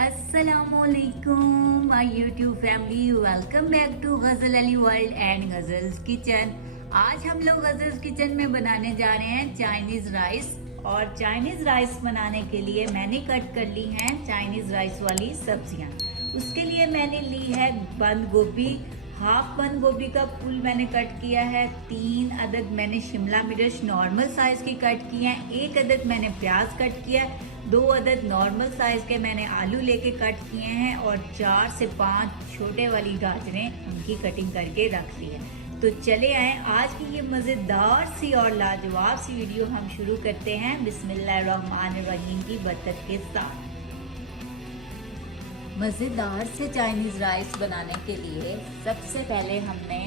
अस्सलामुअलैकुम my YouTube family, welcome back to Ghazal Ali world and Ghazal's kitchen. आज हम लोग गजल्स किचन में बनाने जा रहे हैं चाइनीज राइस। और चाइनीज राइस बनाने के लिए मैंने कट कर ली हैं चाइनीज राइस वाली सब्जियां। उसके लिए मैंने ली है बंद गोभी, हाफ बंद गोभी का फूल मैंने कट किया है। 3 अदद मैंने शिमला मिर्च नॉर्मल साइज की कट की है। 1 अदद मैंने प्याज कट किया है। 2 अदद नॉर्मल साइज के मैंने आलू लेके कट किए हैं और 4 से 5 छोटे वाली गाजरें उनकी कटिंग करके रख ली है। तो चले आए आज की ये मज़ेदार सी और लाजवाब सी वीडियो हम शुरू करते हैं बिस्मिल्लाहिर्रहमानिर्रहीम की बरकत के साथ। मज़ेदार से चाइनीज़ राइस बनाने के लिए सबसे पहले हमने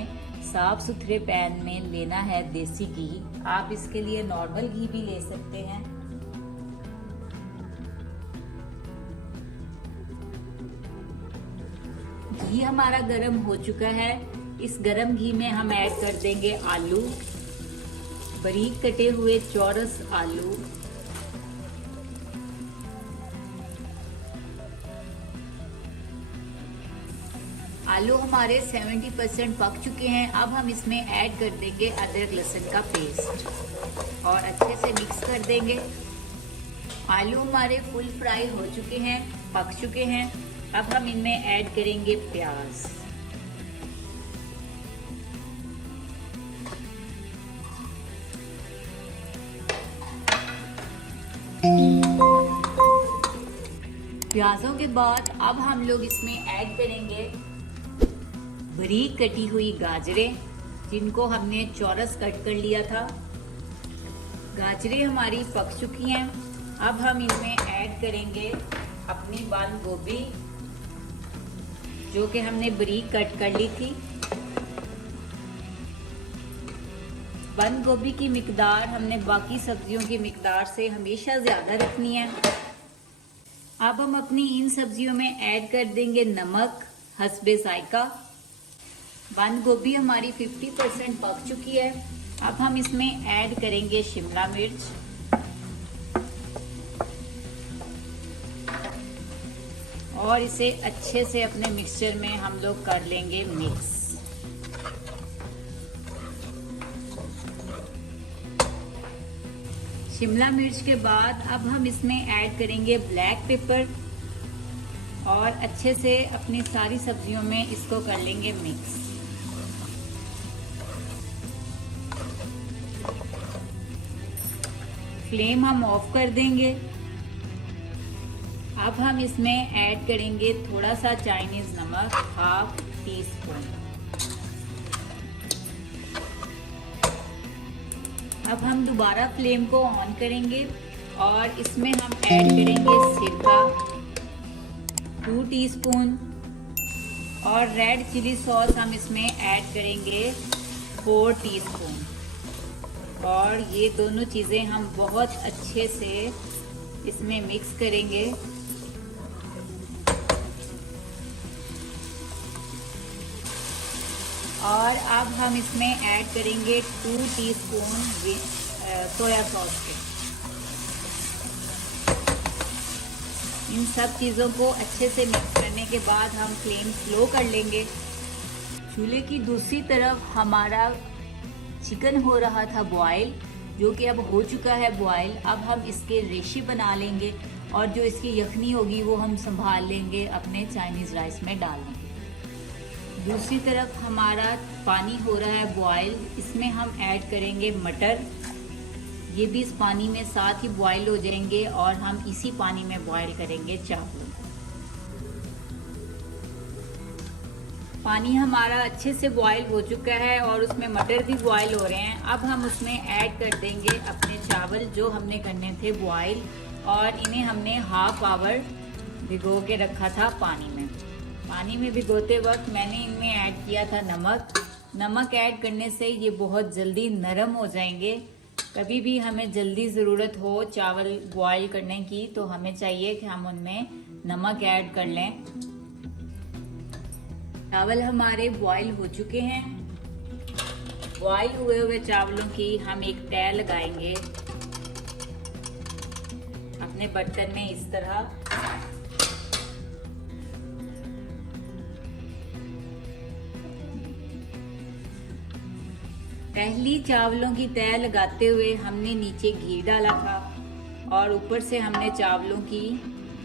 साफ सुथरे पैन में लेना है देसी घी। आप इसके लिए नॉर्मल घी भी ले सकते हैं। घी हमारा गरम हो चुका है। इस गरम घी में हम ऐड कर देंगे आलू, बारीक कटे हुए चौरस आलू। आलू हमारे 70% पक चुके हैं। अब हम इसमें ऐड कर देंगे अदरक लहसुन का पेस्ट और अच्छे से मिक्स कर देंगे। आलू हमारे फुल फ्राई हो चुके हैं, पक चुके हैं। अब हम इनमें ऐड करेंगे प्याज। प्याजों के बाद अब हम लोग इसमें ऐड करेंगे बारीक कटी हुई गाजरें, जिनको हमने चौरस कट कर लिया था। गाजरें हमारी पक चुकी हैं। अब हम इनमें ऐड करेंगे अपनी बंद गोभी, जो कि हमने बारीक कट कर ली थी। बंद गोभी की मिकदार हमने बाकी सब्जियों की मिकदार से हमेशा ज्यादा रखनी है। अब हम अपनी इन सब्जियों में ऐड कर देंगे नमक हस्बे जायका। बंद गोभी हमारी 50% पक चुकी है। अब हम इसमें ऐड करेंगे शिमला मिर्च और इसे अच्छे से अपने मिक्सचर में हम लोग कर लेंगे मिक्स। शिमला मिर्च के बाद अब हम इसमें ऐड करेंगे ब्लैक पेपर और अच्छे से अपनी सारी सब्जियों में इसको कर लेंगे मिक्स। फ्लेम हम ऑफ कर देंगे। अब हम इसमें ऐड करेंगे थोड़ा सा चाइनीज नमक, हाफ टी स्पून। अब हम दोबारा फ्लेम को ऑन करेंगे और इसमें हम ऐड करेंगे सिरका 2 टीस्पून और रेड चिली सॉस हम इसमें ऐड करेंगे 4 टीस्पून। और ये दोनों चीज़ें हम बहुत अच्छे से इसमें मिक्स करेंगे। और अब हम इसमें ऐड करेंगे 2 टीस्पून सोया सॉस के। इन सब चीज़ों को अच्छे से मिक्स करने के बाद हम फ्लेम स्लो कर लेंगे। चूल्हे की दूसरी तरफ हमारा चिकन हो रहा था बॉयल, जो कि अब हो चुका है बॉयल। अब हम इसके रेशे बना लेंगे और जो इसकी यखनी होगी वो हम संभाल लेंगे, अपने चाइनीज़ राइस में डाल देंगे। दूसरी तरफ हमारा पानी हो रहा है बॉयल, इसमें हम ऐड करेंगे मटर। ये भी इस पानी में साथ ही बॉयल हो जाएंगे और हम इसी पानी में बॉयल करेंगे चावल। पानी हमारा अच्छे से बॉयल हो चुका है और उसमें मटर भी बॉयल हो रहे हैं। अब हम उसमें ऐड कर देंगे अपने चावल जो हमने करने थे बॉयल, और इन्हें हमने हाफ आवर भिगो के रखा था पानी में। पानी में भिगोते वक्त मैंने इनमें ऐड किया था नमक। नमक ऐड करने से ये बहुत जल्दी नरम हो जाएंगे। कभी भी हमें जल्दी ज़रूरत हो चावल बॉयल करने की तो हमें चाहिए कि हम उनमें नमक ऐड कर लें। चावल हमारे बॉईल हो चुके हैं। बॉईल हुए हुए चावलों की हम एक तह लगाएंगे अपने बर्तन में इस तरह। पहली चावलों की तह लगाते हुए हमने नीचे घी डाला था और ऊपर से हमने चावलों की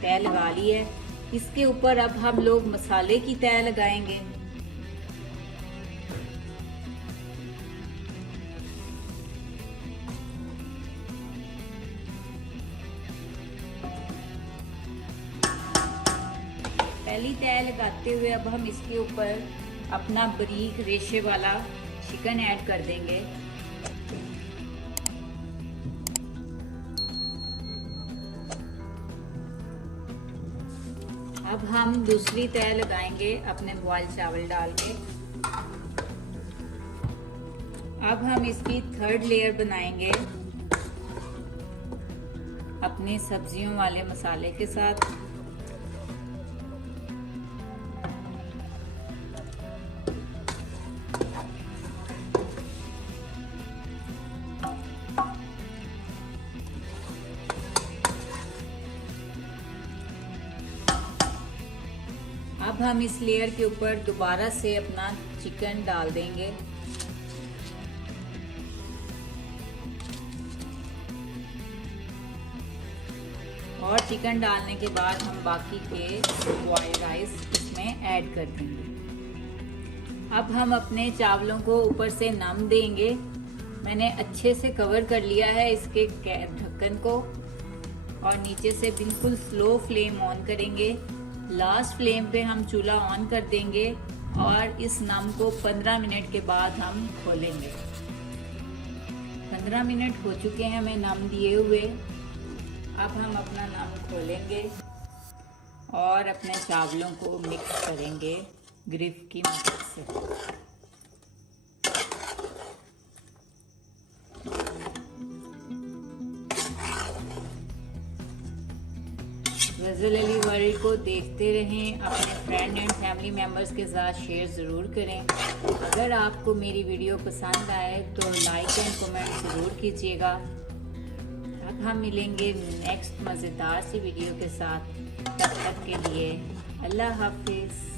तह लगा ली है। इसके ऊपर अब हम लोग मसाले की तह लगाएंगे। पहली तह लगाते हुए अब हम इसके ऊपर अपना बारीक रेशे वाला चिकन ऐड कर देंगे। अब हम दूसरी तह लगाएंगे अपने बॉयल चावल डाल के। अब हम इसकी थर्ड लेयर बनाएंगे अपने सब्जियों वाले मसाले के साथ। अब हम इस लेयर के ऊपर दोबारा से अपना चिकन डाल देंगे। और चिकन डालने के बाद हम बाकी के बॉइल्ड राइस इसमें ऐड कर देंगे। अब हम अपने चावलों को ऊपर से नम देंगे। मैंने अच्छे से कवर कर लिया है इसके ढक्कन को और नीचे से बिल्कुल स्लो फ्लेम ऑन करेंगे। लास्ट फ्लेम पे हम चूल्हा ऑन कर देंगे और इस नम को 15 मिनट के बाद हम खोलेंगे। 15 मिनट हो चुके हैं हमें नम दिए हुए। अब हम अपना नम खोलेंगे और अपने चावलों को मिक्स करेंगे ग्रिफ की मदद से। गज़ल अली वर्ल्ड को देखते रहें, अपने फ्रेंड एंड फैमिली मेम्बर्स के साथ शेयर ज़रूर करें। अगर आपको मेरी वीडियो पसंद आए तो लाइक एंड कमेंट ज़रूर कीजिएगा। अब हम मिलेंगे नेक्स्ट मज़ेदार सी वीडियो के साथ। तब तक के लिए अल्लाह हाफिज़।